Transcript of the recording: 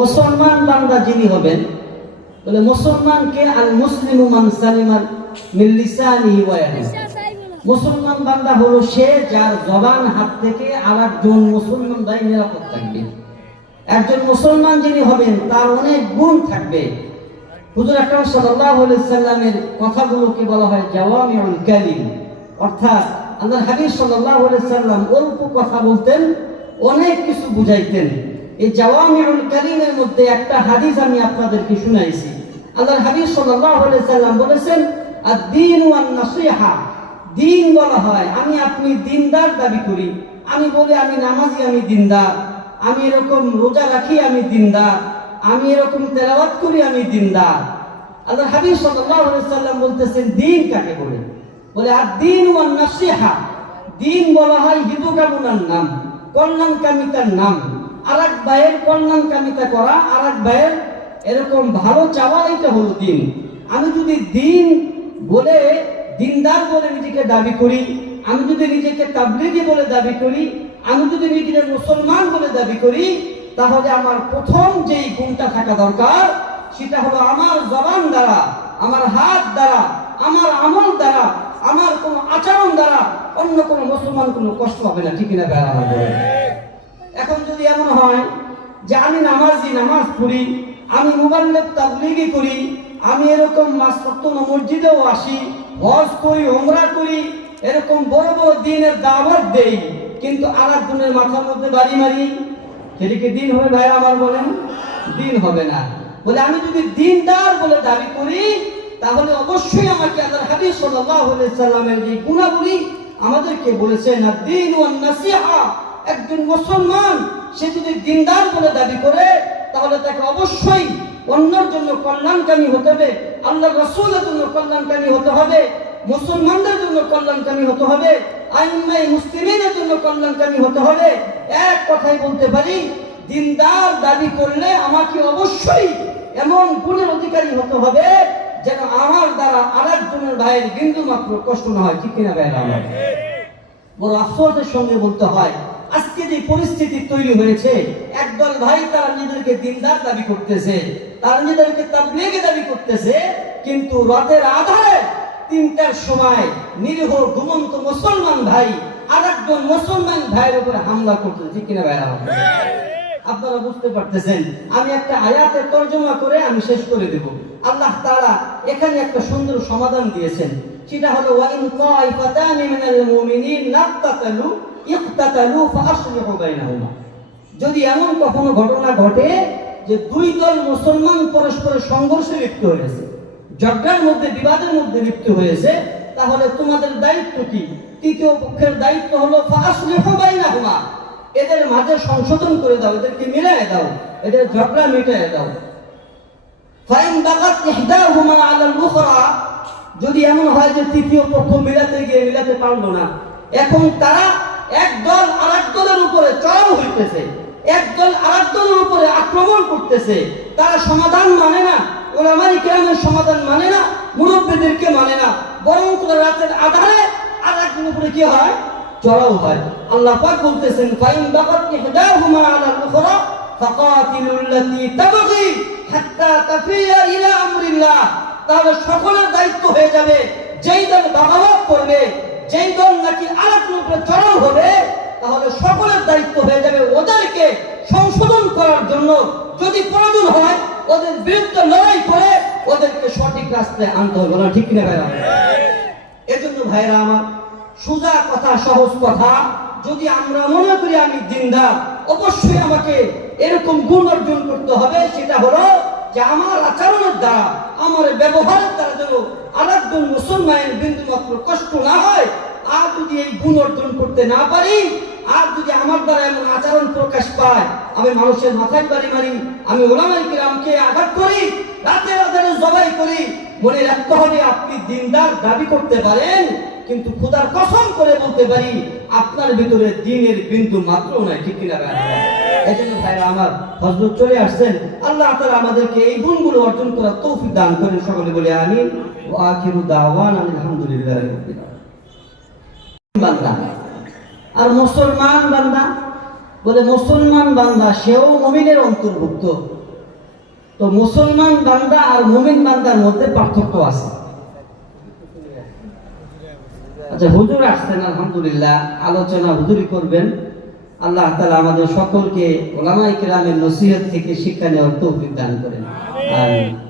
মুসলমান বান্দা যিনি হবেন বলে মুসলমানকে আল মুসলিম মান সালিমাল লিসানিহি মুসলমান বান্দা হলো সে যার জবান হাত থেকে আরেকজন মুসলমান ভাই নিরাপদ থাকবে। একজন মুসলমান যিনি হবেন, তার অনেক গুণ থাকবে। হুজুর আকরাম সাল্লাল্লাহু আলাইহি সাল্লামের কথাগুলোকে বলা হয় জাওয়ামিউল কালিম। অর্থাৎ আল্লাহর হাবিব সাল্লাল্লাহু আলাইহি সাল্লাম অল্প কথা বলতেন, অনেক কিছু বুঝাইতেন। এই জাওয়ামিউল কালিমের মধ্যে একটা হাদিস আমি আপনাদেরকে শুনাইছি। আল্লাহর হাবিব সাল্লাল্লাহু আলাইহি সাল্লাম বলেছেন, আদ-দীন ওয়ান নাসিহা দিন বলা হয়। আমি আপনি দিনদার দাবি করি। আমি বলি আমি নামাজি, আমি দিনদার। আমি এরকম রোজা রাখি, আমি দিনদার। আমি এরকম তেলাওয়াত করি, আমি দিনদার। আল্লাহ হাবিব সাল্লাল্লাহু আলাইহি সাল্লাম বলতেছেন, দিন কাকে বলে? বলে আর দিন ওয়ান নাসিহা দিন বলা হয় হিদু কামনার নাম কল্যাণ কামিতার নাম আরেক ভাইয়ের কল্যাণ কামিতা করা, আরেক ভাইয়ের এরকম ভালো চাওয়া এটা হলো দিন। আমি যদি দিন বলে, দিনদার বলে নিজেকে দাবি করি, আমি যদি নিজেকে তাবলিগি বলে দাবি করি, আমি যদি নিজেকে মুসলমান বলে দাবি করি, তাহলে আমার প্রথম যেই গুণটা থাকা দরকার, সেটা হলো আমার জবান দ্বারা, আমার হাত দ্বারা, আমার আমল দ্বারা, আমার কোনো আচরণ দ্বারা অন্য কোনো মুসলমান কোনো কষ্ট হবে না, ঠিক না বেড়া এখন যদি এমন হয় যে আমি নামাজি নামাজ পড়ি, আমি মোবাল্লেব তাবলিগি করি, আমি এরকম মাসরত্ন মসজিদেও আসি, হজ করি ওমরা করি, এরকম বড় বড় দিনের দাওয়াত দেই, কিন্তু আর একজনের মাথার মধ্যে বাড়ি মারি সেদিকে দিন হবে ভাই আমার বলেন? দিন হবে না। বলে আমি যদি দিনদার বলে দাবি করি, তাহলে অবশ্যই আমাকে আল্লাহ হাবিব আলাইহি সাল্লামের যে গুণাবলী আমাদেরকে বলেছেন দিন ওয়ান নাসিহা একজন মুসলমান সে যদি দিনদার বলে দাবি করে তাহলে তাকে অবশ্যই অন্যের জন্য কল্যাণকামী হতে হবে আল্লাহ রসুলের জন্য কল্যাণকামী হতে হবে মুসলমানদের জন্য কল্যাণকামী হতে হবে আইনমাই মুসলিমের জন্য কল্যাণকামী হতে হবে। এক কথাই বলতে পারি দিনদার দাবি করলে আমাকে অবশ্যই এমন গুণের অধিকারী হতে হবে যেন আমার দ্বারা আরেকজনের ভাইয়ের বিন্দু মাত্র কষ্ট না হয়। ঠিক কিনা ভাইয়ের? আমার বড় আফসোসের সঙ্গে বলতে হয় আজকে যে পরিস্থিতি তৈরি হয়েছে, একদল ভাই তারা নিজেদেরকে দিনদার দাবি করতেছে, তারা নিজেদেরকে তাবলিগে দাবি করতেছে, কিন্তু রাতের আধারে তিনটার সময় নিরীহ ঘুমন্ত মুসলমান ভাই আর একজন মুসলমান ভাইয়ের উপরে হামলা করতেছে। ঠিক কিনা ভাইরা? আপনারা বুঝতে পারতেছেন, আমি একটা আয়াতের তর্জমা করে আমি শেষ করে দেব। আল্লাহ তাআলা এখানে একটা সুন্দর সমাধান দিয়েছেন। সেটা হলো, ওয়াইন তাইফাতানি মিনাল মুমিনিন নাক্তাতালু ইকতাতালু ফাআসলিহু বাইনাহুমা। যদি এমন কখনো ঘটনা ঘটে যে দুই দল মুসলমান পরস্পরের সংঘর্ষে লিপ্ত হয়েছে, ঝগড়ার মধ্যে, বিবাদের মধ্যে লিপ্ত হয়েছে, তাহলে তোমাদের দায়িত্ব কি? তৃতীয় পক্ষের দায়িত্ব হলো ফাআসলিহু বাইনাহুমা। এদের মাঝে সংশোধন করে দাও, এদেরকে মিলাই দাও, এদের ঝগড়া মিটাই দাও। ফাইন বাগাত ইহদাহুমা আলাল উখরা। যদি এমন হয় যে তৃতীয় পক্ষ মিলাতে গিয়ে মিলাতে পারল না, এখন তারা এক দল আরেক দলের উপরে চড়াও হইতেছে। এক দল আরেক দলের উপরে আক্রমণ করতেছে। তারা সমাধান মানে না ওলামাই কেরামের সমাধান মানে না, মুরব্বীদেরকে মানে না। বরং তারা রাতের আধারে আর একজন উপরে কি হয়? চড়াও হয়। আল্লাহ পাক বলতেছেন, ফাইন বাগাত ইহদাহুমা আলাল উখরা ফাকাতিলুল লাতী তাবগি হাত্তা তাফিয়া ইলা আমরিল্লাহ। তাহলে সকলের দায়িত্ব হয়ে যাবে, যেই দল বাগাবত করবে যেই দল নাকি আরেক উপরে চড়াও হবে, তাহলে সকলের দায়িত্ব হয়ে যাবে ওদেরকে সংশোধন করার জন্য। যদি প্রয়োজন হয়, ওদের বিরুদ্ধে লড়াই করে ওদেরকে সঠিক রাস্তায় আনতে হবে না, ঠিক না ভাইরা এজন্য ভাইরা আমার সোজা কথা, সহজ কথা, যদি আমরা মনে করি আমি দিনদার অবশ্যই আমাকে এরকম গুণ অর্জন করতে হবে, সেটা হলো যে আমার আচরণের দ্বারা, আমার ব্যবহারের দ্বারা যেন আরেকজন মুসলমানের বিন্দু মাত্র কষ্ট না হয় আর যদি এই গুণ অর্জন করতে না পারি, আর যদি আমার দ্বারা এমন আচরণ প্রকাশ পায়, আমি মানুষের মাথায় বাড়ি মারি, আমি ওলামাই কিরামকে আঘাত করি, রাতে রাতে জবাই করি, মনে রাখতে হবে আপনি দিনদার দাবি করতে পারেন, কিন্তু খুদার কসম করে বলতে পারি, আপনার ভিতরে দিনের বিন্দু মাত্র নাই, ঠিক কিনা এই জন্য আমার হজরত চলে আসছেন, আল্লাহ তাআলা আমাদেরকে এই গুণগুলো অর্জন করার তৌফিক দান করেন, সকলে বলে আমি আখিরু দাওয়ান আলহামদুলিল্লাহি আর মুসলমান বান্দা, বলে মুসলমান বান্দা, সেও মুমিনের অন্তর্ভুক্ত। তো মুসলমান বান্দা আর মুমিন বান্দার মধ্যে পার্থক্য আছে। আচ্ছা হুজুর আসছেন, আলহামদুলিল্লাহ। আলোচনা হুজুরি করবেন। আল্লাহ তালা আমাদের সকলকে ওলামায়ে কেরামের নসিহত থেকে শিক্ষা নেওয়ার তৌফিক দান করেন। আমিন।